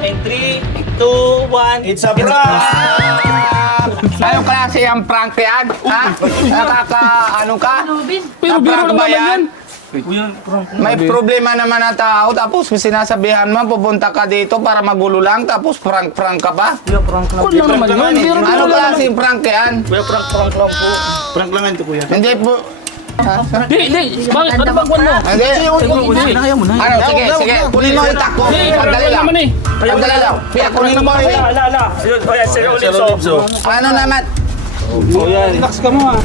And 3, 2, 1. It's a prank! Anong klase ang prank yan? Ha? Ano ka? Pero biro Na-prank lang ba naman yan. Kuya, prank. May problema naman ang tao, tapos sinasabihan mo, pupunta ka dito para magulo lang, tapos prank-prank ka pa? Kuya, prank lang. Kung lang naman yun. Biro Ano lang naman. klase yung prank yan? Kuya, prank lang po. Prank lang ito, kuya. Hindi po. Hindi. Bakit? Ano bang kwan mo? Hindi. Kaya mo na. Ano, sige. Kunin mo yung takbo. Hindi, Sandali lang. naman eh. Sandali lang. Kaya kunin mo. Ala. Ayun, kuya, Sir Olives. Ano naman? Relax ka mo, ha?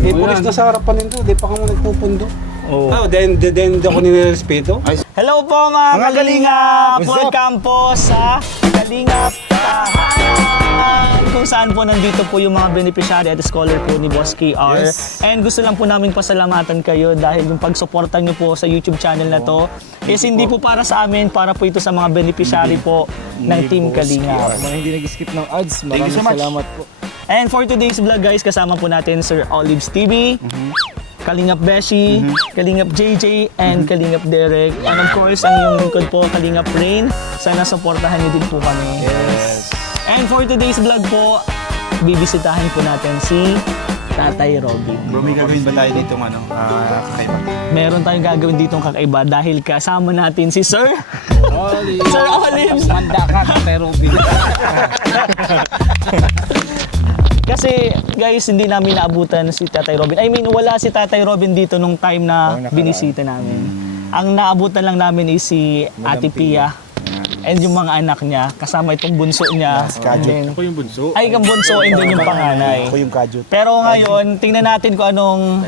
Eh, pulis na sa harapan nito. Di pa ka mo nagpupundo. Oh, then ako ninirespeto. Hello po mga Kalingap! Welcome po sa Kalingap Tahanan! Kung saan po nandito po yung mga beneficiary at scholar po ni Boss KR. Yes. And gusto lang po namin pasalamatan kayo dahil yung pagsuporta nyo po sa YouTube channel na to is hindi po para sa amin, para po ito sa mga beneficiary po ng Team Kalingap. Mga hindi nag-skip ng ads, Thank you maraming so much. salamat po. And for today's vlog guys, kasama po natin Sir Olives TV, Kalingap Beshi, Kalingap JJ, and Kalingap Derek. And of course, ang iyong lingkod po, Kalingap Rain. Sana supportahan niyo din po kami. Yes. And for today's vlog po, bibisitahin po natin si Tatay Robin. Bro, may gagawin ba tayo dito, kakaiba? Meron tayong gagawin ditong kakaiba dahil kasama natin si Sir Sir Olives. Manda ka, pero Kasi guys, hindi namin naabutan si Tatay Robin. I mean, wala si Tatay Robin dito nung time na binisita namin. Ang naabutan lang namin is si Ate Pia and yung mga anak niya, kasama itong bunso niya. And then, Ako yung bunso. ay, kang bunso and then yung panganay. Ako yung kajut. Pero ngayon, tingnan natin kung anong,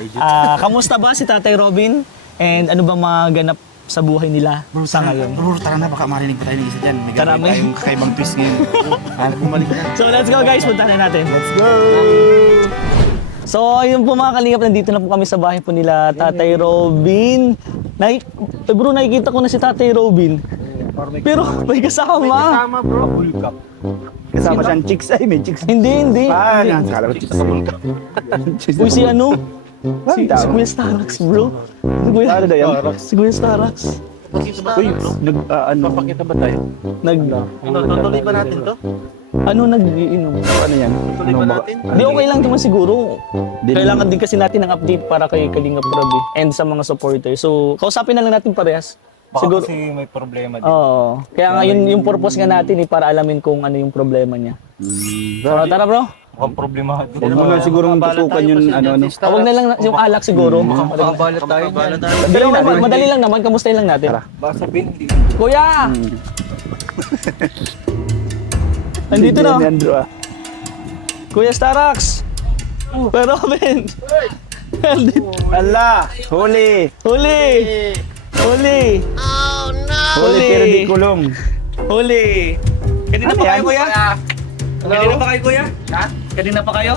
kamusta ba si Tatay Robin? And ano ba mga ganap sa buhay nila sa ngayon? Bro, tara na, baka marinig pa tayo ng isa dyan. May Tara, gagawin may- tayong kakaibang twist ngayon. Hanap bumalik na. So let's go guys, punta na natin. Let's go! So ayun po mga kalingap, nandito na po kami sa bahay po nila Tatay Robin. Bro, nakikita ko na si Tatay Robin. Pero may kasama. bro. Bulkap. Kasama siyang chicks. Ay, may chicks. Hindi. Ah, nakakala ko chicks sa bulkap. Uy, si ano? Si Kuya Starax, bro. Ano na yan? Si Kuya Starax. Uy, ano? Papakita ba tayo? Tutuloy ba natin to? Nag-iinom? Ano yan? Di okay lang naman siguro. Kailangan din kasi natin ng update para kay Kalingap Rob and sa mga supporters. So, kausapin na lang natin parehas. Siguro. kasi may problema din. Oo. Kaya nga yung purpose nga natin para alamin kung ano yung problema niya. So, tara bro. Mukhang problema. Huwag mo na sigurong tutukan yung ano. Huwag na lang yung alak siguro. Makabalat tayo niyan. Madali lang, madali lang naman. Kamustahin lang natin. Baka sabihin, hindi. Kuya! Nandito na. Andrew, ah. Kuya Starax. Kuya Robin. Ala! Huli! Huli! Huli! Huli pero di kulong. Huli! Kanina Ano pa yan? kayo, kuya? Kanina pa kayo, kuya? Ha? Kanina pa kayo?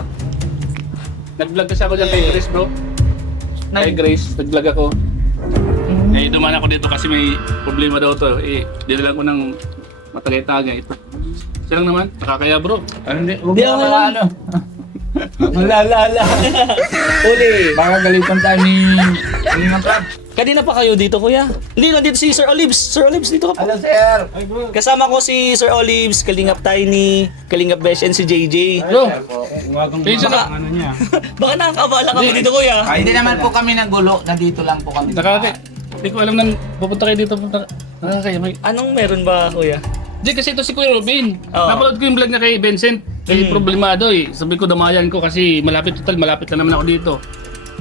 Nag-vlog kasi ako dyan kay Grace, bro. Kay Grace, nag-vlog ako. Eh, dumaan ako dito kasi may problema daw to. Eh, dinala ko ng matagay-tagay. Siya lang naman, nakakaya bro. Ano hindi? Huwag Di na ako mga lang. ano. Malalala. Huli! Baka galitan tayo ni ng club. Kanina pa kayo dito, kuya? Hindi, nandito si Sir Olives. Sir Olives, dito ka po. Hello, sir. Kasama ko si Sir Olives, Kalingap Tiny, Kalingap Besh, and si JJ. Bro, pension na. Ano niya? Baka nakakabala kami dito, kuya. Hindi naman po kami nanggulo, nandito lang po kami. Nakakaya. Hindi ko alam na pupunta kayo dito. Nakakaya. Anong meron ba, kuya? Hindi kasi ito si Kuya Robin. Oo. Napanood ko yung vlog niya kay Vincent. Kay problemado eh. Sabi ko damayan ko kasi malapit lang naman ako dito.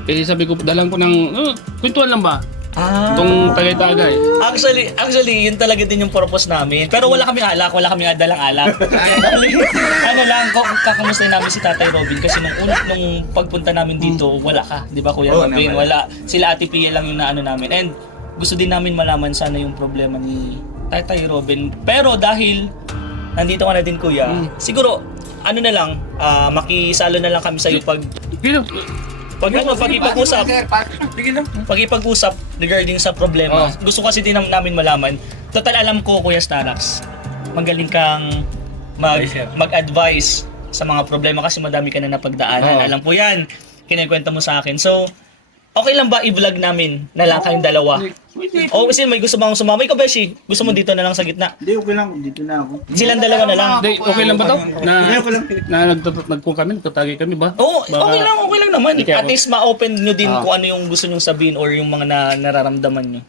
Eh sabi ko dalang ko ng kwentuhan lang ba? Itong tagay-tagay. Actually, yun talaga din yung purpose namin. Pero wala kaming alak, wala kaming dalang alak. Ano lang, kakamustahin namin si Tatay Robin kasi nung pagpunta namin dito, wala ka. Di ba, Kuya Robin? Wala. Sila Ate Pia lang yung naano namin. And gusto din namin malaman sana yung problema ni Tatay Robin. Pero dahil nandito ka na din, Kuya, siguro, ano na lang, makisalo na lang kami sa'yo pag-ipag-usap regarding sa problema. Gusto kasi din namin malaman. Total alam ko, Kuya Starax, magaling kang mag-advise sa mga problema kasi madami ka na napagdaanan. Alam po yan. Kinikwento mo sa akin. So, Okay lang ba i-vlog namin na lang kayong dalawa? O kasi may gusto bang sumama? Ikaw, Beshi, gusto mo dito na lang sa gitna? Hindi, okay lang. Dito na ako. Silang dalawa na lang. Hindi, okay lang ba to? Na nagkung kami, nagtatagay kami ba? Oo, okay lang naman. Ikaw. At least ma-open nyo din kung ano yung gusto nyong sabihin or yung mga nararamdaman nyo.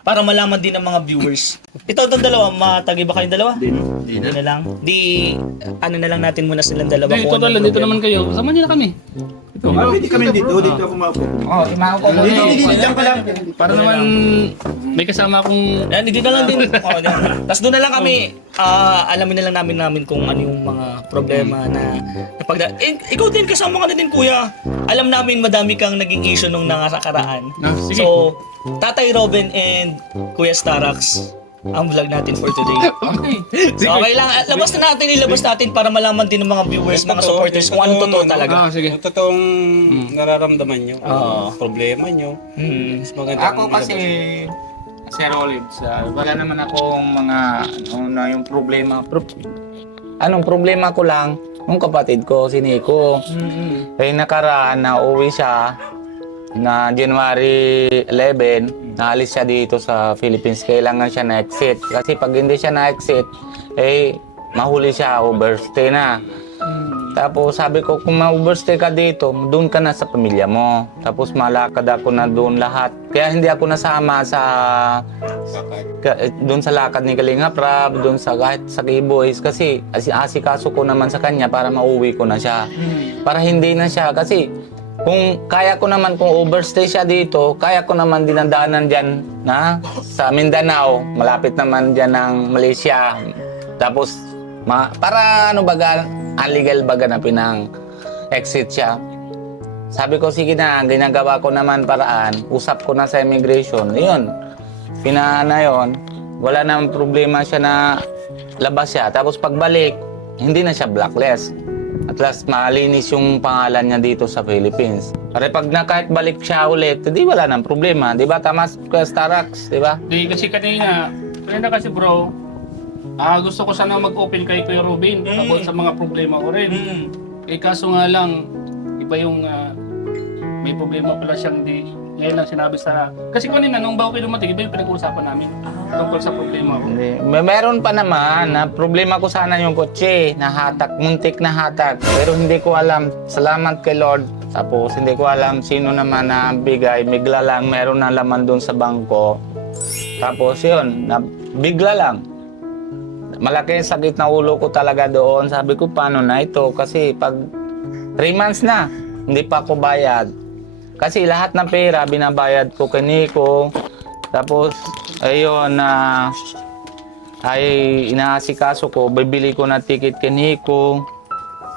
Para malaman din ng mga viewers. Itong dalawa, matagi ba kayong dalawa? Hindi na lang. Ano na lang natin muna silang dalawa. Hindi, kung total, anong dito problema. naman kayo. Kasama niyo na kami. Ito. Pwede kami dito. Dito ako maupo. Oh, imaw ko po. Diyan ka lang. Para naman may kasama akong Yan, hindi na lang din. Tapos doon na lang kami, alamin na lang namin kung ano yung mga problema na ikaw din, kasama ka na din, kuya. Alam namin madami kang naging issue nung nangasakaraan. sige. So, Tatay Robin and Kuya Starax, ang vlog natin for today. Okay. So, okay lang. Ilabas natin para malaman din ng mga viewers, mga supporters kung ano totoo talaga. Sige. Yung totoong nararamdaman nyo. Problema nyo. Mas maganda Ako kasi, Sir Olives, wala naman akong mga, yung problema. Anong problema ko lang, yung kapatid ko, si Nico. Kaya nakaraan na uwi siya na January 11, naalis siya dito sa Philippines. Kailangan siya na-exit. Kasi pag hindi siya na-exit, mahuli siya, overstay na. Tapos sabi ko, kung ma-overstay ka dito, doon ka na sa pamilya mo. Tapos malakad ako na doon lahat. Kaya hindi ako nasama sa doon sa lakad ni Kalinga Prab, doon sa kahit sa K-Boys. Kasi asikaso ko naman sa kanya para mauwi ko na siya. Para hindi na siya. Kasi kung kaya ko naman, kung overstay siya dito, kaya ko naman dinadaanan dyan na sa Mindanao. Malapit naman dyan ng Malaysia. Tapos para illegal baga na pinang-exit siya. Sabi ko, sige na, ginagawa ko naman paraan. Usap ko na sa immigration. Yun, yun. Wala namang problema siya na labas siya. Tapos pagbalik, hindi na siya blacklist. At last, malinis yung pangalan niya dito sa Philippines. Pero pag kahit balik siya ulit, di wala nang problema. Di ba, Tamas, Starax, di ba? Di kasi kanina kasi bro, gusto ko sana mag-open kay Kuya Robin tungkol sa mga problema ko rin. Kaso nga lang, iba yung may problema pala siyang ngayon lang sinabi sa... Kasi kanina, nung bago kayo dumating, iba yung pinag-uusapan namin tungkol sa problema ko. Meron pa naman na problema ko sana yung kotse, nahatak, muntik na hatak. Pero hindi ko alam, salamat kay Lord. Tapos hindi ko alam sino naman na bigay, bigla lang, meron na laman doon sa bangko. Tapos yun, bigla lang. Malaki yung sakit na ulo ko talaga doon. Sabi ko, paano na ito? Kasi pag 3 months na, hindi pa ako bayad. Kasi lahat ng pera, binabayad ko kay Nico. Tapos, ayun, ay inaasikaso ko, bibili ko na ticket kay Nico.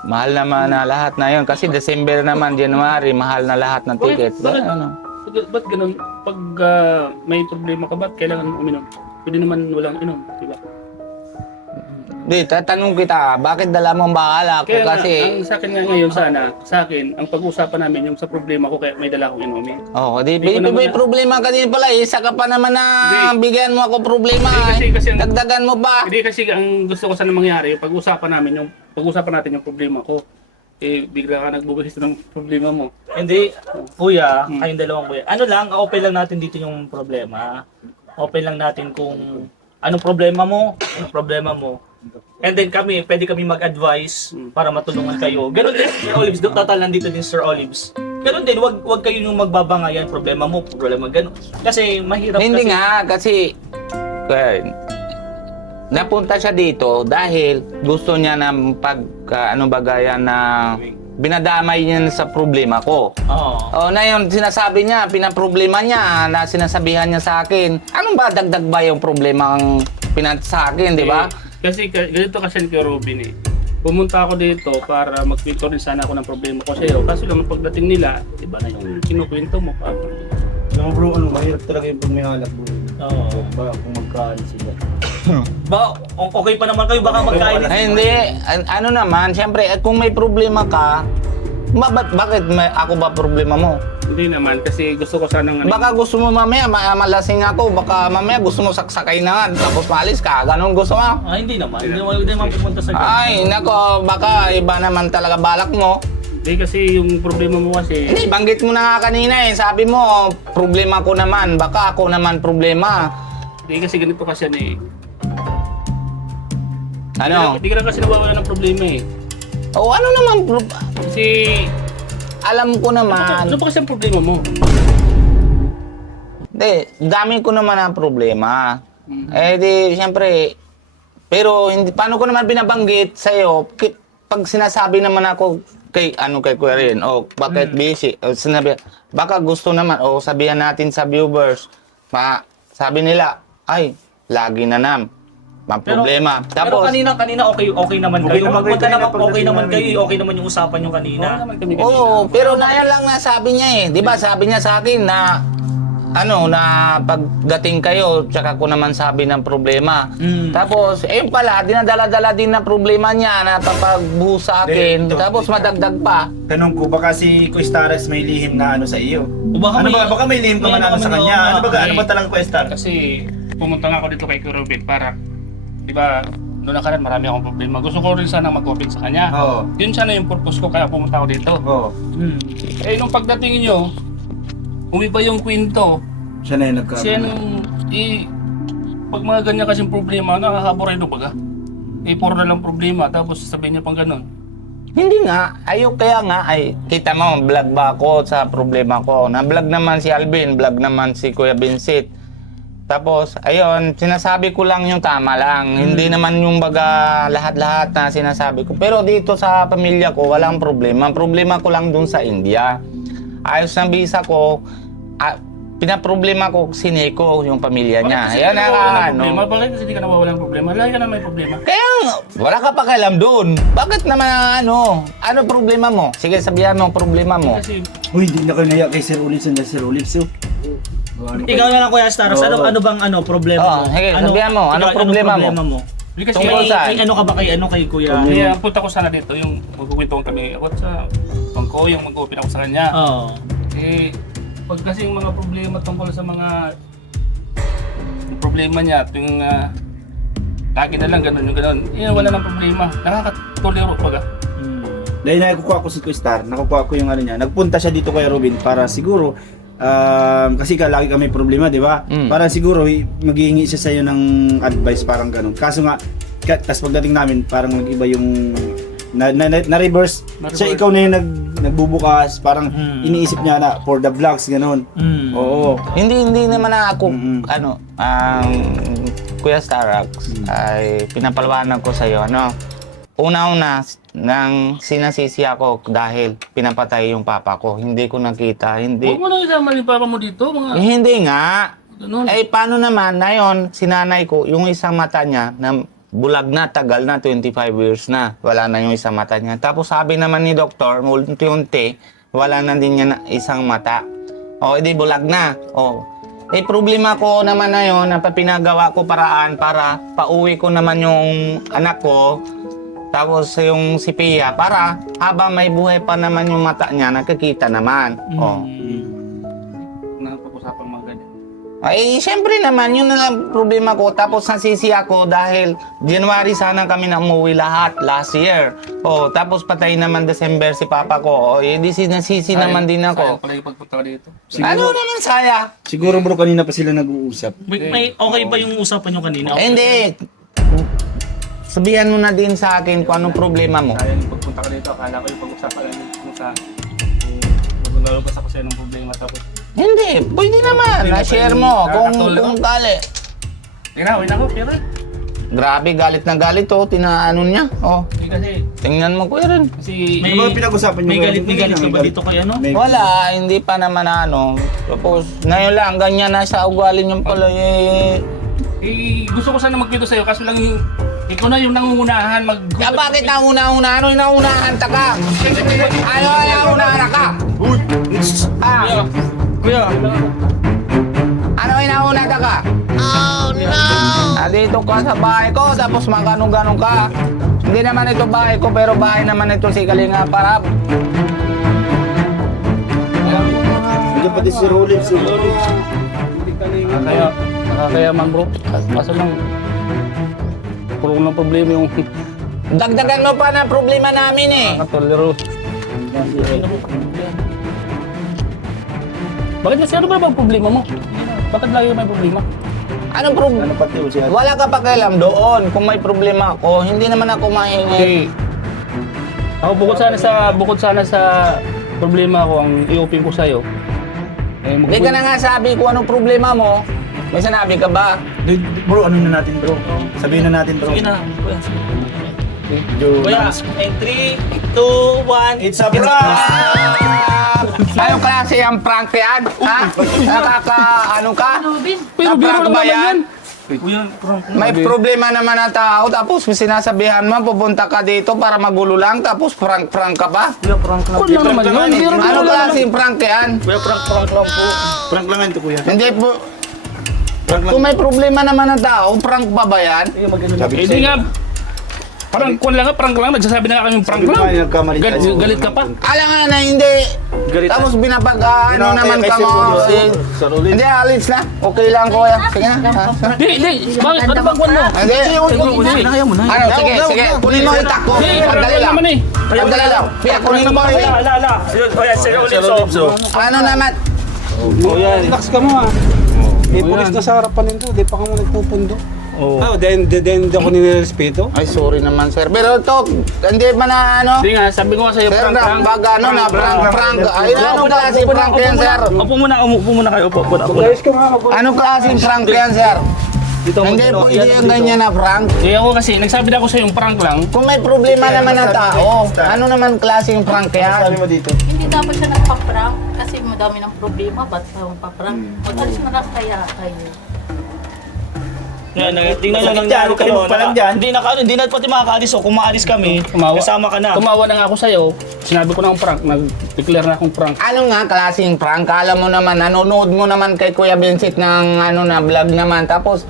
Mahal naman na lahat na yun. Kasi December naman, January, mahal na lahat ng ticket. Ba't ganun? Pag may problema ka, ba't kailangan uminom? Pwede naman walang inom, di ba? Di, tatanong kita, bakit dala mong bahala ako? Kaya Kasi... ang sa akin nga ngayon sa akin, ang pag-usapan namin yung sa problema ko, kaya may dala akong inumin. May problema ka din pala. Isa ka pa naman na bigyan mo ako problema. Kasi Dagdagan mo pa. Hindi kasi ang gusto ko sana mangyari, yung pag-usapan natin yung problema ko. Bigla ka nagbubuhis ng problema mo. Hindi, kuya, kayong dalawang kuya. Ano lang, open lang natin dito yung problema. Open lang natin kung anong problema mo, And then pwede kami mag-advise para matulungan kayo. Ganon din, Sir Olives, total nandito din Sir Olives. Ganon din, wag kayo yung magbabangayan, problema mo, problema ganon. Kasi mahirap Hindi nga, kasi napunta siya dito dahil gusto niya na na binadamay niya sa problema ko. Oo. Na yun, sinasabi niya, pinaproblema niya, na sinasabihan niya sa akin, anong ba, dagdag ba yung problema ang sa akin, di ba? Kasi ganito kasi kay Robin Pumunta ako dito para magkwento rin sana ako ng problema ko sa iyo. Kaso lang pagdating nila, iba na yung kinukwento mo. Alam mo bro, mahirap talaga yung pag may halap bro. Oo. Ba, kung magkaan sila. Okay pa naman kayo, baka magkain. Ay, hindi. Ano naman, siyempre, kung may problema ka, bakit ako ba problema mo? Hindi naman, kasi gusto ko sanang... Baka gusto mo mamaya, malasing ako, baka mamaya gusto mo saksakay na nga, tapos maalis ka, ganun gusto mo? Hindi naman. Hindi naman pupunta sa ganun. Ay, nako, baka iba naman talaga balak mo. Hindi kasi yung problema mo kasi, Hindi, banggit mo na nga kanina eh. Sabi mo, problema ko naman. Baka ako naman problema. hindi kasi ganito kasi yan eh. Ano? Hindi ka lang kasi nawawala ng problema eh. O ano naman, Kasi, alam ko ano naman. ba kasi ang problema mo? Hindi, dami ko naman ang problema. Eh di, siyempre, pero hindi, paano ko naman binabanggit sa'yo? Pag sinasabi naman ako kay Kuya Rin, bakit busy? O sinabi, baka gusto naman, sabihan natin sa viewers, sabi nila, ay, lagi na problema. Pero kanina okay naman kayo. Magpunta naman okay naman kayo. Okay naman yung usapan nyo kanina. Oo, pero nayan lang na sabi niya eh. 'Di ba? Sabi niya sa akin na na pagdating kayo, tsaka ko naman sabi ng problema. Tapos, pala, dinadala-dala din na problema niya na papagbuhos sa akin. Ito, Tapos madagdag pa. Tanong ko, baka si Kuestares may lihim na ano sa iyo? O baka Baka may lihim ka man ano sa kanya? Ano ba talaga Kuestares? Kasi, pumunta nga ako dito kay Kuya Robin para, di ba, noong nakaraan marami akong problema. Gusto ko rin sana mag-open sa kanya. Oo. Yun sana yung purpose ko kaya pumunta ako dito. Oo. Nung pagdating nyo, umiba yung kwento. Siya na yung nagka... Kasi pag mga ganyan kasing problema, nakakaboreno baga. Puro na lang problema, tapos sabihin niya pang ganun. Hindi nga. Kaya nga, kita mo, vlog ba ako sa problema ko? Na-vlog naman si Alvin, vlog naman si Kuya Vincent. Tapos, ayun, sinasabi ko lang yung tama lang. Hindi naman yung baga lahat-lahat na sinasabi ko. Pero dito sa pamilya ko, walang problema. Ang problema ko lang dun sa India. Ayos ng visa ko, pinaproblema ko si Nico, yung pamilya niya. Ayan na Bakit kasi hindi ka nawawalan ng problema? Lagi ka na may problema. Kaya wala ka pa kailam dun. Bakit naman ano problema mo? Sige, sabihan mo ang problema mo. Kasi, Uy, hindi na kayo naiyak kay Sir Ulips and Sir Ulips. Ikaw na lang Kuya Staros, ano bang problema mo? Sige, sabihan mo, anong problema mo? hindi kasi Tungkol sa- May ano ka ba kay Kuya? kaya punta ko sana dito, yung magkukwentuhan kami ako sa bangko, yung mag-open ako sa kanya. Oo. Pag kasi yung mga problema tungkol sa mga yung problema niya, yung lagi na lang ganun, wala nang problema. Nakakatulero baga. Dahil nakukuha ko si Kuestar, nakukuha ko yung ano niya. Nagpunta siya dito kay Robin para siguro kasi lagi kami problema, di ba? Para siguro maghihingi siya sa iyo ng advice parang ganun. Kaso nga tas pagdating namin parang nag-iba yung na-reverse. Siya ikaw na yung nagbubukas, parang iniisip niya na for the vlogs ganun. Oo. Hindi naman ako Kuya Starax ay pinapalawanan ko sa iyo una-una nang sinasisi ako dahil pinapatay yung papa ko. Hindi ko nakita, Huwag mo nang isama yung papa mo dito, mga Hindi nga. ganun. Paano naman na yun, sinanay ko, yung isang mata niya na bulag na, tagal na, 25 years na. Wala na yung isang mata niya. Tapos sabi naman ni doktor, unti-unti, wala na din niya na isang mata. Edi bulag na. Problema ko naman na yun, na pinagawa ko paraan para pauwi ko naman yung anak ko. Tapos yung si Pia, para habang may buhay pa naman yung mata niya, nakikita naman. Napag-usapang mga ganyan. Siyempre naman, yun na lang problema ko. Tapos nasisi ako dahil January sana kami na umuwi lahat last year. Tapos patay naman December si papa ko. Nasisi naman din ako. Sayang pala yung pagpunta ka dito. Ano naman saya? Siguro bro kanina pa sila nag-uusap. May okay ba yung usapan nyo kanina? Hindi. Sabihan mo na din sa akin kung anong problema mo. Sayang yung pagpunta ka dito, akala ko yung pag-usapan lang yung sa nalabas ako sa'yo ng problema tapos Hindi, pwede naman. Na-share mo kung gali. Uwi na ako, pera. Grabe, galit na galit tinaano niya. Hindi kasi, Tingnan mo kuya rin. kasi Ano ba pinag-usapan niyo? May galit ka ba dito kay Wala, hindi pa naman Tapos, ngayon lang, ganyan na sa ugali niyang pala gusto ko sana magkwento sa'yo kaso lang ikaw na yung nangungunahan bakit nauna-una? Ano yung naunahan ta ka? Ano yung naunahan ka? Kuya, Ano yung naunahan ka? Oh no! Dito ka sa bahay ko, tapos magano-gano ka. Hindi naman ito bahay ko, pero bahay naman ito si Kalinga Parap. Hindi pati si Ulips. Kaya man bro, kaso lang puro ng problema yung Dagdagan mo pa na problema namin eh. nakatolero. Bakit kasi ano ba bang problema mo? Bakit lagi may problema? Anong problem? Ano pati o siya? Wala ka pakialam doon. Kung may problema ako, hindi naman ako mahingi. Okay. Ako bukod sana sa problema ko ang i-open ko sa'yo. Eh, Hindi ka na nga sabi kung anong problema mo. May sinabi ka ba? Bro, ano na natin bro? Sabihin na natin bro. Sige na, kuya. Medyo Kuya, in 3, 2, 1. It's a prank! Anong klase ang prank yan? Ha? Ano ka? Pero biro Na-prank lang ba naman yan. Kuya, prank. May problema naman ang tao, tapos sinasabihan mo, pupunta ka dito para magulo lang, tapos prank-prank ka pa? Kuya, prank lang. Kung lang naman yun, biro Ano lang klase naman. yung prank yan? Kuya, prank lang po. Prank lang ito kuya. Hindi po. Prank lang. Kung may problema naman ang tao, prank pa ba yan? Sabi ko Hindi sa'yo. nga. Prank lang. Nagsasabi na nga kami prank Sabi ko lang. nga, nagkamali tayo. Galit ka pa. Alam nga na hindi. Galit Tapos binapag, ano Kaya naman kay ka Sir mo. Julio, eh, Sir Rolly. Hindi, alis na. Okay lang kuya. Sige na. Ha? Hindi. Bakit? Ano bang kwan mo? Hindi. Kaya mo na. Ano, sige. Kunin mo yung takbo. Hindi, parang Sandali kwan lang. naman eh. Sandali lang. Pia, kunin mo yung Ala. Yun, kuya, Sir Olipso. Ano naman? Kuya, relax ka mo ha. Eh, pulis na sa harapan nito, di pa ka mo nagpupundo. Oh, then ako nirespeto. Ay, sorry naman sir. Pero ito, hindi pa na ano. Hindi nga, sabi ko nga sa'yo Sir, prank lang. baga ano na, prank. Ay, anong klaseng prank yan, sir? Upo muna kayo. Upo. Guys ka nga, Anong klaseng prank yan, sir? Hindi po, hindi yung ganyan na prank. Eh ako kasi, nagsabi na ako sa'yo yung prank lang. Kung may problema naman ang tao, ano naman klaseng prank Sabi yan? mo dito. Hindi dapat siya nagpa-prank kasi madami ng problema. Ba't siya magpa-prank? Mag-alis na lang kaya kayo. Tingnan lang Sakit ng yan, ano huwag ka rin magpalag dyan. Hindi na pati makakaalis. O kung maalis kami, Tumawa. kasama ka na. Tumawa na nga ako sa'yo. Sinabi ko na akong prank. Nag-declare na akong prank. Ano nga klaseng prank? Kala mo naman, nanonood mo naman kay Kuya Vincent ng ano na vlog naman. Tapos,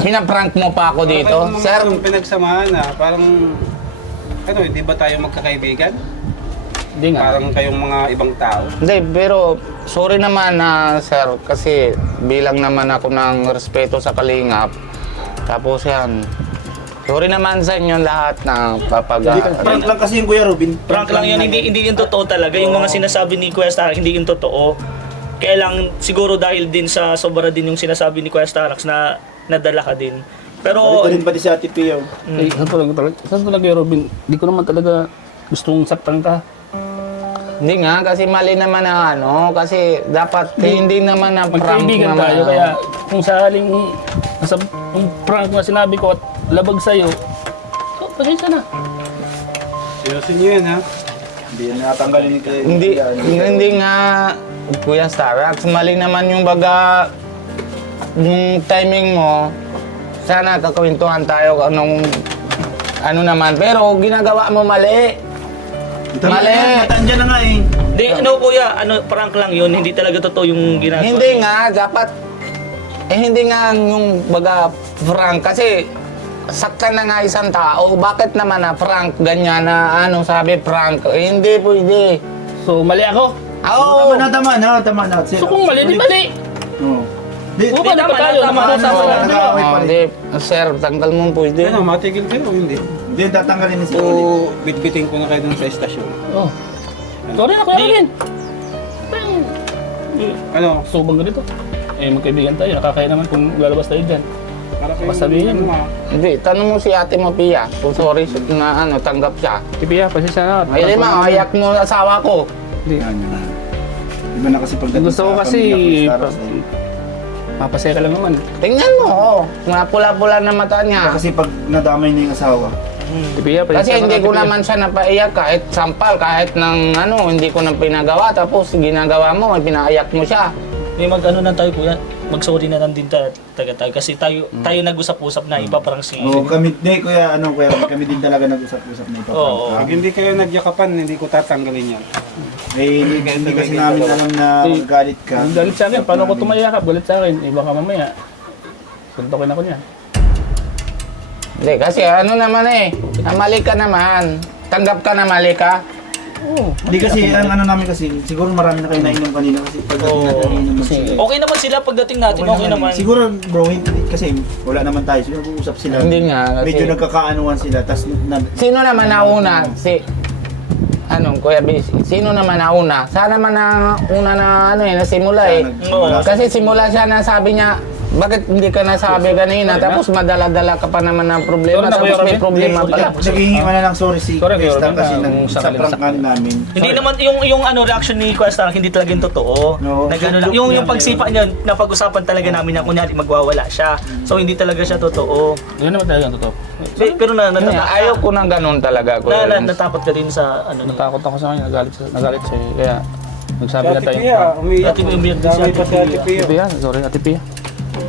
pinaprank mo pa ako dito. Sir, pinagsamahan na, parang, ano, di ba tayo magkakaibigan? Hindi nga. Parang kayong mga ibang tao. hindi, pero sorry naman na sir, kasi bilang naman ako ng respeto sa Kalingap. Tapos yan, sorry naman sa inyo lahat na Prank lang kasi yung Kuya Robin. Prank lang yan, hindi yung totoo talaga. Yung mga sinasabi ni Kuya Starax, hindi yung totoo. Kaya lang, siguro dahil din sa sobra din yung sinasabi ni Kuya Starax na nadala ka din. Pero, Balik rin pati si Ate Pio. Eh, saan talaga, Robin? Hindi ko naman talaga gustong saktan ka. Hindi nga, kasi mali naman ang ano, kasi dapat hindi naman na prank Magkaibigan naman. tayo, kaya kung sakaling yung prank na sinabi ko at labag sa'yo, so, pasensya na. Seryosin nyo yan ha. Hindi yan natanggalin ni Kuya. Hindi nga, Kuya Starax, mali naman yung baga, yung timing mo, sana kakwentuhan tayo anong, ano naman, pero ginagawa mo mali. Mali. Matandyan na nga eh. di, ano Kuya, prank lang yun. Hindi talaga totoo yung ginagawa. Hindi nga, dapat, hindi nga yung baga prank, kasi saktan na nga isang tao, bakit naman na prank, ganyan na ano, sabi prank, hindi pwede. So, mali ako. Oo, Tama na. So, kung mali, di mali. Oo. Di, Oo, balik pa tayo. tama, Napag-usapan tama. natin. hindi, sir, tanggal mo pwede. Ano, matigil kayo o hindi? Hindi yung tatanggalin ni si O Rolly. bitbitin ko na kayo dun sa estasyon. Oh. Sorry na, Kuya Robin. Ano, So, bang ganito? Eh, magkaibigan tayo. Nakakaya naman kung lalabas tayo dyan. para kayo... Pasabihin. Ano, ha? Hindi, tanong mo si ate mo, Pia, kung sorry na ano, tanggap siya. Tipiya, pasensya na. Ay, lima, ayak mo asawa ko. Yan. Iba na kasi pagdating Gusto ko sa kasi, pamilya ko, Stars, eh. Papasaya ka lang naman. Tingnan mo, oh, mga pula-pula na mata niya. Kasi pag nadamay na yung asawa, Tipiya, pasensya Kasi ka hindi na, ko Tipiya. naman siya napaiyak kahit sampal, kahit ng ano, hindi ko nang pinagawa. Tapos ginagawa mo, pinaiyak mo siya. Mag-ano na tayo Kuya. Mag-sorry na lang din tayo. Kasi tayo nag-usap-usap na ipaprank si... Oo, kami, Kuya Robin, kami din talaga nag-usap-usap na ito. Oo. Pag hindi kayo nagyakapan, hindi ko tatanggalin yan. Eh, hindi kasi namin alam na magalit ka. Galit sa akin. Paano ko tumayakap? Galit sa akin. Iba ka mamaya. Suntokin ako niya. Hindi, kasi ano naman mali ka naman. Tanggap ka na mali ka. Hindi kasi, ang ano namin kasi, siguro marami na kayo nainom kanina kasi pagdating natin nainom na sila. Okay naman sila pagdating natin. Okay naman. Siguro bro, hindi, kasi wala naman tayo, siguro nag-uusap sila. Hindi nga, kasi- Medyo nagkakaanuhan sila, tapos Sino naman nauna? Kuya Bis, sino naman nauna? Sana man na una na nasimula eh. Oo. Kasi simula siya na sabi niya, bakit hindi ka nasabi kanina? Tapos madala-dala ka pa naman ng problema, tapos may problema pala. Naghihingi man na ng sorry si Sorry, Kuya Star Robin, kasi kung sa sakaling prankan namin. Hindi naman yung reaction ni Kuya Star hindi talaga yung totoo. No. Nag-ano lang, yung pagsipa niya napag-usapan talaga namin na kunyari magwawala siya. So hindi talaga siya totoo. Yun naman talaga ang totoo. Pero Ayaw ko ng ganun talaga, Kuya Vince. natakot ka din sa ano. Natakot ako sa kanya, nagalit siya. Kaya nagsabi na Ate tayo. Pia, umiyak. Ate Pia, umiyak din si Damay Ate pa si Ate Pia. Ate Pia, sorry Ate Pia.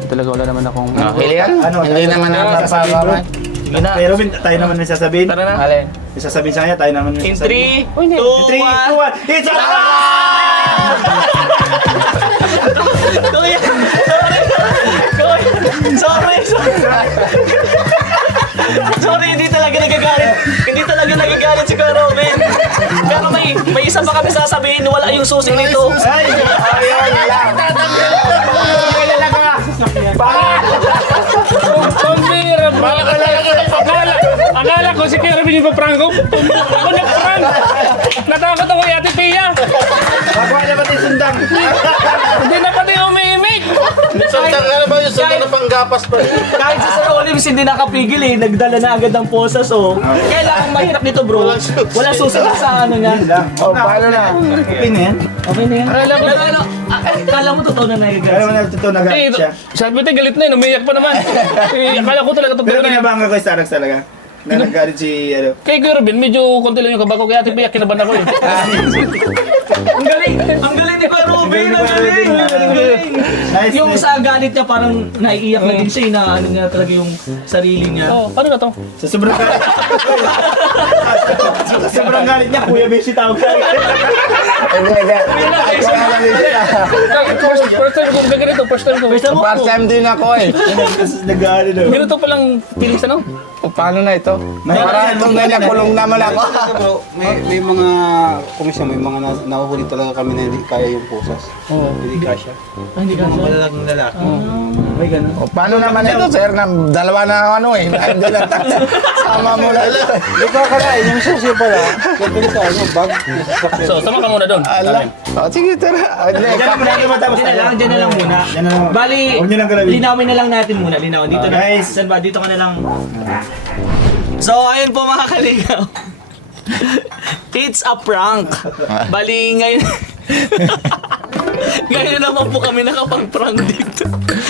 Talaga wala naman akong... Hilian? Hindi naman sasabihin bro. napapakaman. Sige na. Pero Robin, tayo naman may sasabihin. Tara na. Alin? May sasabihin sa kanya, tayo naman may In sasabihin. 3, 2, 1. 3, 2, 1, it's a Kuya, sorry. Sorry, hindi talaga nagagalit. Hindi talaga nagagalit si Kuya Robin. Pero may isa pa kami sasabihin, wala yung susi nito. Ay, ayun lang. Pambira, akala ko si Kuya Robin yung paprank ko. Ako nagprank. Natakot ako kay Ate Pia. Bago na pati sundang. Hindi na pati umiimik. Kahit si Sir Olives hindi nakapigil eh, nagdala na agad ng posas oh. Kailangan mahirap nito bro. Wala susunod sa ano niya. Paano na? Okay na yan. Okay na yan. Pero ano, kala mo totoo na Kaya nagagalit. naman na totoo Eh, nagalit siya. sabi tayo galit na yun, umiyak pa naman. Eh, akala ko talaga Pero totoo na yan. kinabangga ko yung Starbucks talaga. Na nagalit si, ano. Kay Kuya Robin, medyo konti lang yung kabako kay Ate Pia, kinabahan ako eh. Ang galing ni Kuya Robin, ang galing. Nice, Yung nice. sa galit niya parang naiiyak na din siya, na ano niya talaga yung sarili niya. Oh, paano na to? Sa sobrang galit. Sa sobrang galit niya, Kuya Beshi tawag sa akin. First time ko ganito, first time ko. First time din ako eh. Nag-ano daw. Ganito palang feelings ano? Paano na ito? Parang itong nakulong naman ako. Bro, may mga komisyon, may mga nahuhuli talaga kami na hindi kaya yung pusas. Oo. Hindi kasya. Hindi ka Malalaking lalaki. May ganun. Paano naman ito, sir? Dalawa na ano eh. Nandiyan lang sama mo lang. Hindi ka kalain, yung susi pala. Gagawin sa ano, bag. So, sama ka muna doon. Ala. Oh, sige, tara. Diyan naman natin matapos Diyan na lang, diyan na lang muna. Diyan na lang. Bali, Huwag niyo lang galawin. linawin na lang natin muna. Linawin. Dito na. Guys. Saan ba? Dito ka na lang. So, ayun po mga kaligaw. It's a prank. Bali, ngayon... ngayon naman po kami nakapag-prank dito.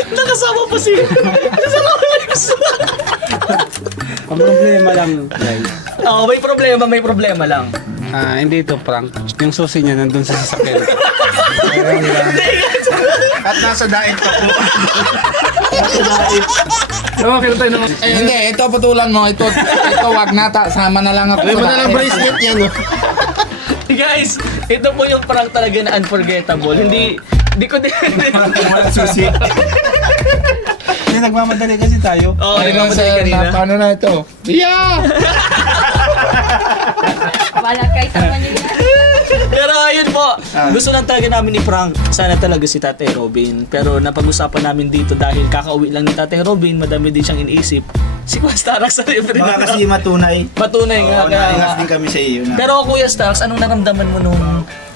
Nakasama pa si... Nakasama pa si... Ang problema lang, guys. Oo, may problema lang. Hindi ito prank. Yung susi niya nandun sa sasakyan. At nasa daig pa po. Oo, kaya tayo naman. Hindi, ito putulan mo. Ito wag na. Sama na lang ako. bracelet yan. Guys, ito po yung prank talaga na unforgettable. Hindi ko din... Walang susi. Hindi, nagmamadali kasi tayo. Oo, nagmamadali kanina. Paano na ito? Yeah! Wala kayo sa Manila. Pero ayun po, gusto lang talaga namin i-prank. Sana talaga si Tatay Robin. Pero napag-usapan namin dito dahil kakauwi lang ni Tatay Robin, madami din siyang iniisip. Si Kuya Starax sa referee Baka kasi matunay. patunay nga. Oo, Kaya, naingas din kami sa iyo. pero Kuya Starax, anong naramdaman mo nung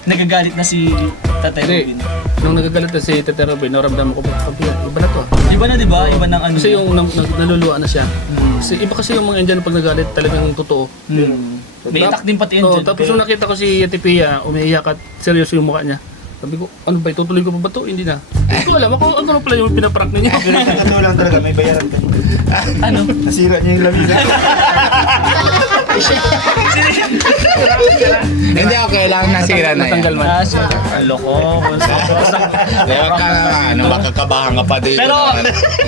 nagagalit na si Tatay Robin? Nung nagagalit na si Tete Robin, naramdaman ko, iba na to. Iba na, di ba? Iba ng ano. Kasi yung naluluan na siya. Kasi iba kasi yung mga Indian pag nagalit talagang totoo. May itak din pati No, yun. tapos nung nakita ko si Ate Pia, umiiyak at seryoso yung mukha niya. Sabi ko, ano ba, itutuloy ko pa ba ito? Hindi na. Hindi ko alam, ako ano pala yung pinaprank ninyo. Pero sa katulang lang talaga, may bayaran ka. Ano? Nasira niya yung lamisa. Hindi, okay lang. Nasira na yan. Natanggal man. Loko. Huwag ka na, makakabahan ka pa dito. Pero,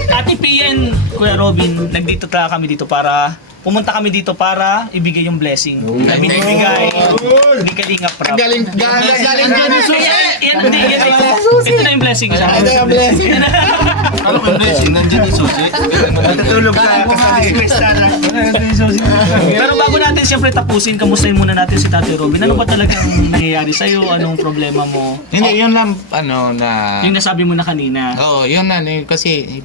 Ate Pia and Kuya Robin, nagdito talaga kami dito para pumunta kami dito para ibigay yung blessing na binibigay ni Kalinga Prab. Galing dyan yung susi. Ito na yung blessing siya. Ito yung blessing. Ano yung blessing? Nandiyan yung susi. Natutulog ka kasali si Kuya Star. Pero bago natin siyempre tapusin, kamustahin muna natin si Tatay Robin. Ano ba talagang nangyayari sa'yo? Anong problema mo? Hindi, yun lang, ano, na... Yung nasabi mo na kanina. Oo, yun na. Kasi,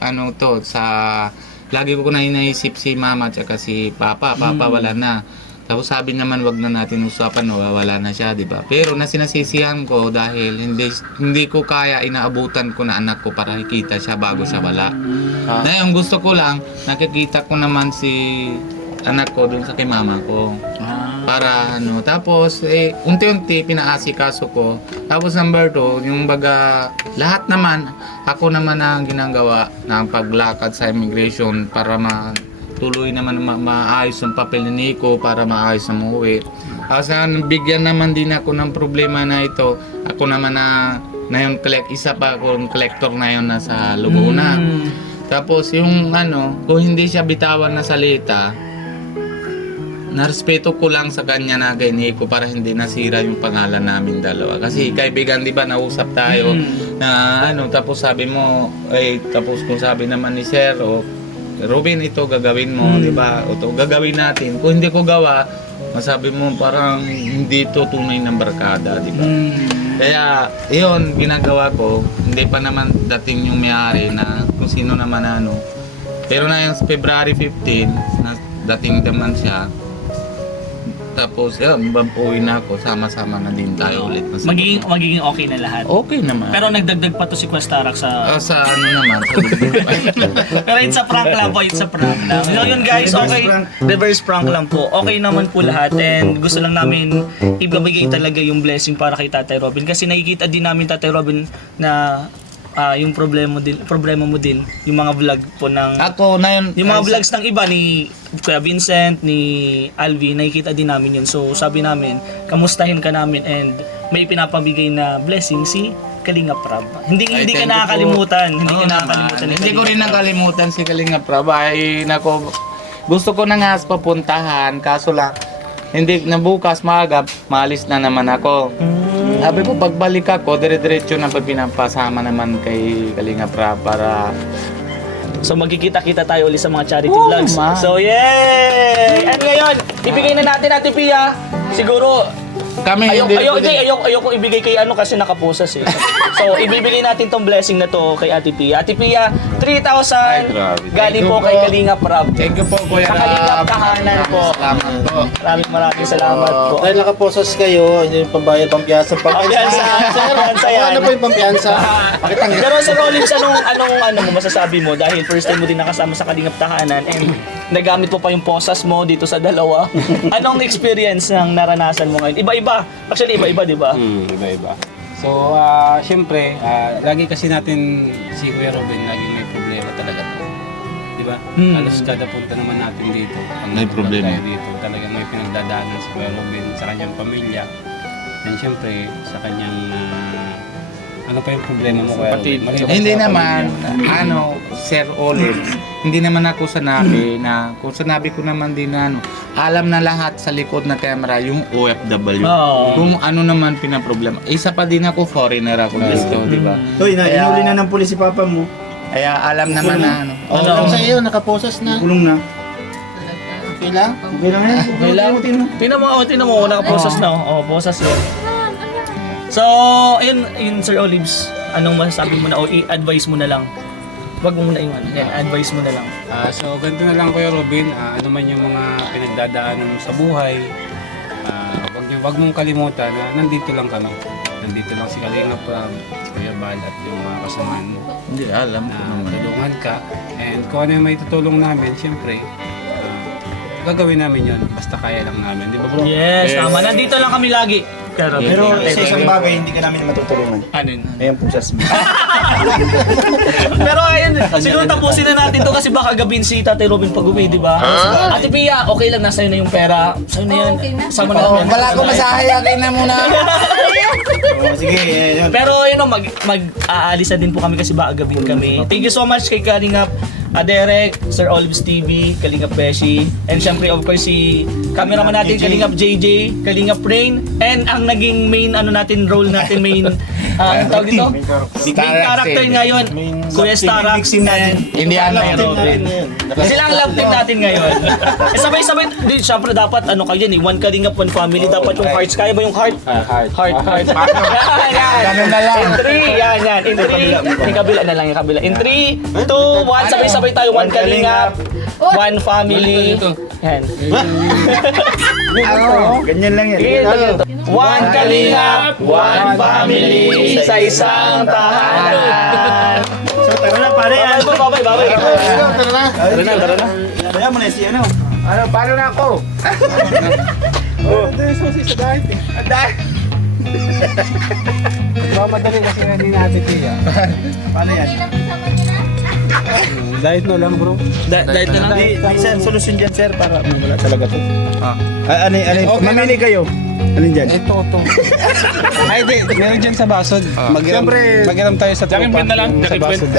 ano to, sa... Lagi ko na inaisip si mama at si papa. Papa wala na. Tapos sabi naman wag na natin usapan, nawawala na siya, di ba? Pero nasinasisihan ko dahil hindi ko kaya, inaabutan ko na anak ko para ikita siya bago siya wala. Ngayon gusto ko lang, nakikita ko naman si anak ko dun sa kay mama ko. Para ano, tapos unti-unti pinaasikaso ko. Tapos number 2, yung baga lahat naman, ako naman ang ginagawa ng paglakad sa immigration para tuloy naman maayos ang papel ni Nico para maayos na umuwi. Kasi bigyan naman din ako ng problema na ito. Ako naman na yun, isa pa akong collector na yun nasa Laguna. Tapos yung ano, kung hindi siya bitawan na salita, narespeto ko lang sa kanya na kay Nico para hindi nasira yung pangalan namin dalawa. Kasi kaibigan, di ba, nausap tayo na ano, tapos sabi mo, tapos kung sabi naman ni Sir, Robin, ito gagawin mo, di ba? Ito gagawin natin. Kung hindi ko gawa, masabi mo parang hindi to tunay ng barkada, di ba? Kaya, yun, ginagawa ko. Hindi pa naman dating yung may-ari na kung sino naman ano. Pero na yung February 15, na dating naman siya. Tapos, yun, uwi na ako, sama-sama na din tayo ulit. Magiging okay na lahat. Okay naman. Pero nagdagdag pa to si Questarak sa... Sa ano naman, sa Pero it's a prank lang po, it's a prank lang. So yun guys, okay. Reverse prank lang po. Okay naman po lahat and gusto lang namin ibigay talaga yung blessing para kay Tatay Robin. Kasi nakikita din namin Tatay Robin na yung problema mo din, yung mga vlog po ng... Ako na yun. Yung mga vlogs ng iba ni Kuya Vincent, ni Alvin, nakikita din namin yun. So sabi namin, kamustahin ka namin and may pinapabigay na blessing si Kalinga Prab. Hindi ka nakakalimutan. Hindi ko rin nakalimutan si Kalinga Prab. Ay, nako, gusto ko na nga papuntahan, kaso lang, hindi na bukas maaga, maalis na naman ako. Sabi ko, pagbalik ako, dire-diretso na pinapasama naman kay Kalinga Prab para... So magkikita-kita tayo ulit sa mga charity vlogs. So yay! And ngayon, ibigay na natin Ate Pia. Siguro, kami ayoko ibigay kay ano kasi nakaposas eh. So ibibigay natin tong blessing na to kay Ate Pia. Ate Pia, 3,000 galing po kay Kalinga Prab. Thank you po, Kuya Sa Kalingap Tahanan po. Salamat po. Maraming salamat po. Dahil nakaposas kayo, hindi yung pambayad, pampiyansa, Pampiyansa, pampiyansa yan. Ano po yung pampiyansa? Pero Sir Olives, anong mo masasabi mo dahil first time mo din nakasama sa Kalingap Tahanan and nagamit mo pa yung posas mo dito sa dalawa. Anong experience ng naranasan mo ngayon? Iba-iba. Actually, iba-iba, di ba? Iba-iba. So, syempre, lagi kasi natin si Kuya Robin, laging may problema talaga to. Di ba? Halos kada punta naman natin dito. May problema. Tayo dito. Talagang may pinagdadaanan si Kuya Robin sa kanyang pamilya. And syempre, sa kanyang... ano pa yung problema mo, Kuya Robin? Hindi naman, Sir Olive, hindi naman ako sanabi na, kung sanabi ko naman din na alam na lahat sa likod na camera yung OFW. Kung ano naman pinaproblema. Isa pa din ako, foreigner ako dito, di ba? Hoy, inuli na ng pulis si papa mo. Kaya alam naman na Ano sa iyo, nakaposas na. Kulong na. Okay lang? Okay lang yan. Okay lang. Tingnan mo, nakaposas na. Posas yun. So, ayun Sir Olives, anong masasabi mo na o i-advise mo na lang? Wag mo muna yung advice mo na lang. So, ganito na lang, Kuya Robin. Ano man yung mga pinagdadaanan mo sa buhay, wag mong kalimutan na nandito lang kami. Nandito lang si Kalinga Prab, si Kuya Bal at yung mga kasamaan mo. Hindi, alam ko naman. Tulungan ka. And kung ano yung may tutulong namin, siyempre, gagawin namin yun. Basta kaya lang namin. Di ba, bro? Yes, tama. Nandito lang kami lagi. Pero sa isang bagay, hindi ka namin matutulungan. Ano yun? Ayan pusas mo. Pero ayun, siguro tapusin na natin to kasi baka gabihin si Tatay Robin pag uwi, di ba? Ate Pia, okay lang, nasa na yung pera. Sa'yo na yan. Okay na. Sama na yan. Wala akong masahe, akin na muna. Sige, yun. Pero yun, mag-aalis na din po kami kasi baka gabihin kami. Thank you so much kay Kalingap Derek, Sir Olives TV, Kalingap Beshi, and syempre of course si cameraman natin Kalingap JJ, Kalingap Rain, and ang naging main role natin, main tawag dito? Main character ngayon, Kuya Starak and Indiana. Robin. Sila ang love team natin ngayon. Sabay-sabay, syempre dapat kayo yan, one Kalingap, one family, dapat yung hearts, kaya ba yung heart? Heart. Ganun na lang. In 3, yan. In 3, yung kabila na lang yung kabila. In 3, 2, 1, sabay-sabay tayo, one Kalingap. one family. Ito. Yan. Ganyan lang yan. One kalingap, one family, sa isang tahanan. So tara na pare. Babay. Tara na. Kaya mo na si ano. Ano, paano na ako? Madali kasi hindi natin tiya. Paano yan? Diet na lang bro. Dahil na lang. Di sir, solusyon dyan sir para wala talaga to. Ano, mamili kayo. Ano dyan? Ito. Ay, di. Meron dyan sa basod. Mag-iram tayo sa Jacket tropa. print na lang. Yung Jacket Sa print. basod.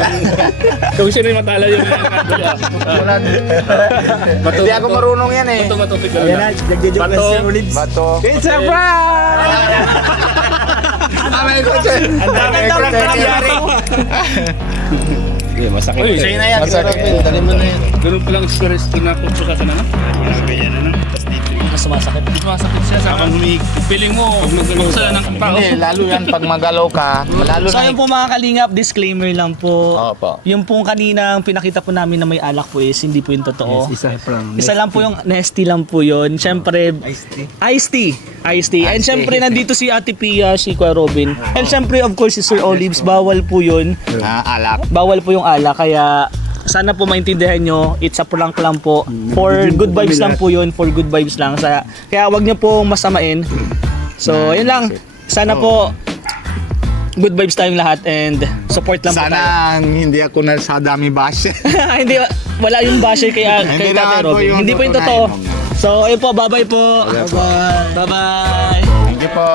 Kung sino yung matala yung Hindi ako marunong yan eh. Matutik ka Yan na, lang. nagjo-joke lang Bato. si Sir Olives. Bato. It's a prank! Ang dami ng nangyari. Masakit. Uy, Sa'yo na yan, Sir Robin. Dali mo na yan. ganun palang experience ko na kung sa na. Ganyan na. Tapos dito yung Mas sumasakit. Masakit siya sa habang humig. feeling mo, magalaw sa ng tao. Hindi, lalo yan pag magalaw ka. Lalo So na yun po mga kalingap, disclaimer lang po. Opo. Yung pong kaninang pinakita po namin na may alak po is hindi po yung totoo. Isa lang po yung nasty lang po yun. Siyempre, iced tea. And siyempre nandito si Ate Pia, si Kuya Robin. And siyempre of course si Sir Olives, bawal po yun. Alak. Bawal po yung alak, kaya sana po maintindihan nyo, it's a prank lang po. For good vibes lang po yun, for good vibes lang. Kaya wag nyo pong masamain. So, yun lang. Sana po, good vibes tayong lahat and support lang po tayo. Sana hindi ako na sa dami bash. Hindi, wala yung basher kay Hindi Tate naman po Robin. yung Hindi po yung totoo totoo. na So, ayun po, bye-bye po. Bye-bye. Thank you po.